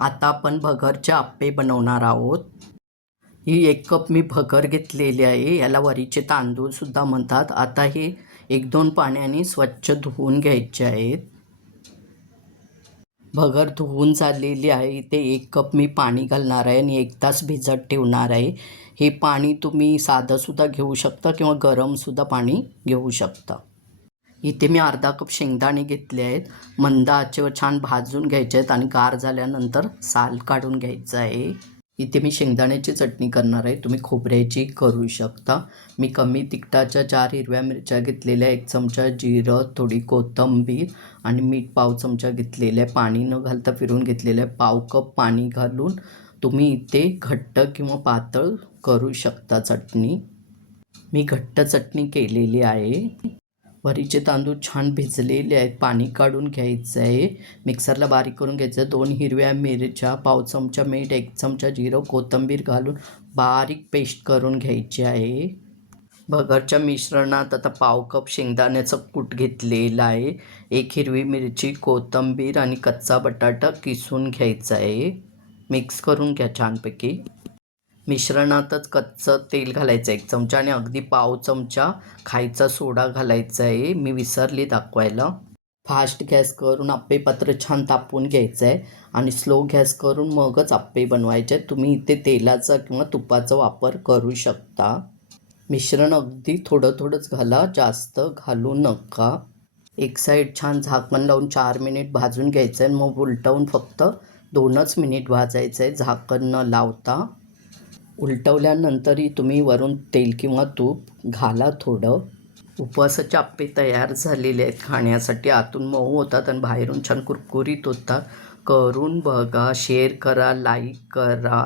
आता आपण भगरचे आप्पे बनवणार आहोत. ही 1 कप मी भगर घेतलेली आहे. याला वरीचे तांदूळसुद्धा म्हणतात. आता हे 1-2 पाण्याने स्वच्छ धुवून घ्यायचे आहेत. भगर धुवून झालेली आहे. इथे 1 कप मी पाणी घालणार आहे आणि 1 तास भिजत ठेवणार आहे. हे पाणी तुम्ही साधंसुद्धा घेऊ शकता किंवा गरमसुद्धा पाणी घेऊ शकता. इथे मी अर्धा कप शेंगदाणे घेतले आहेत. मंद आचेवर छान भाजून घ्यायचे आहेत आणि गार झाल्यानंतर साल काढून घ्यायचं आहे. इथे मी शेंगदाण्याची चटणी करणार आहे. तुम्ही खोबऱ्याची करू शकता. मी कमी तिखटाच्या 4 हिरव्या मिरच्या घेतलेल्या, 1 चमचा जिरं, थोडी कोथिंबीर आणि मीठ पाव चमचा घेतलेलं आहे. पाणी न घालता फिरून घेतलेलं आहे. पाव कप पाणी घालून तुम्ही इथे घट्ट किंवा पातळ करू शकता चटणी. मी घट्ट चटणी केलेली आहे. वरीचे तांदूळ छान भिजलेले आहेत. पाणी काढून घ्यायचं आहे. मिक्सरला बारीक करून घ्यायचं. 2 हिरव्या मिरच्या, पाव चमचा मीठ, 1 चमचा जिरं, कोथिंबीर घालून बारीक पेस्ट करून घ्यायची आहे. भगरच्या मिश्रणात आता पाव कप शेंगदाण्याचं कूट घेतलेलं आहे. 1 हिरवी मिरची, कोथिंबीर आणि कच्चा बटाटा किसून घ्यायचा आहे. मिक्स करून घ्या छानपैकी. मिश्रणातच कच्चं तेल घालायचं 1 चमचा आणि अगदी पाव चमचा खायचा सोडा घालायचा आहे. मी विसरली दाखवायला. फास्ट गॅस करून आप्पे पात्र छान तापवून घ्यायचं आहे आणि स्लो गॅस करून मगच आप्पे बनवायचे आहेत. तुम्ही इथे तेलाचा किंवा तुपाचा वापर करू शकता. मिश्रण अगदी थोडं थोडंच घाला, जास्त घालू नका. एक साईड छान झाकण लावून 4 मिनिट भाजून घ्यायचं आहे. मग उलटवून फक्त 2च मिनिट भाजायचं आहे, झाकण न लावता. उलटवल्यानंतरही तुम्ही वरून तेल किंवा तूप घाला थोडं. उपवासाचे आप्पे तयार झालेले आहेत खाण्यासाठी. आतून मऊ होतात आणि बाहेरून छान कुरकुरीत होतात. करून बघा, शेअर करा, लाईक करा.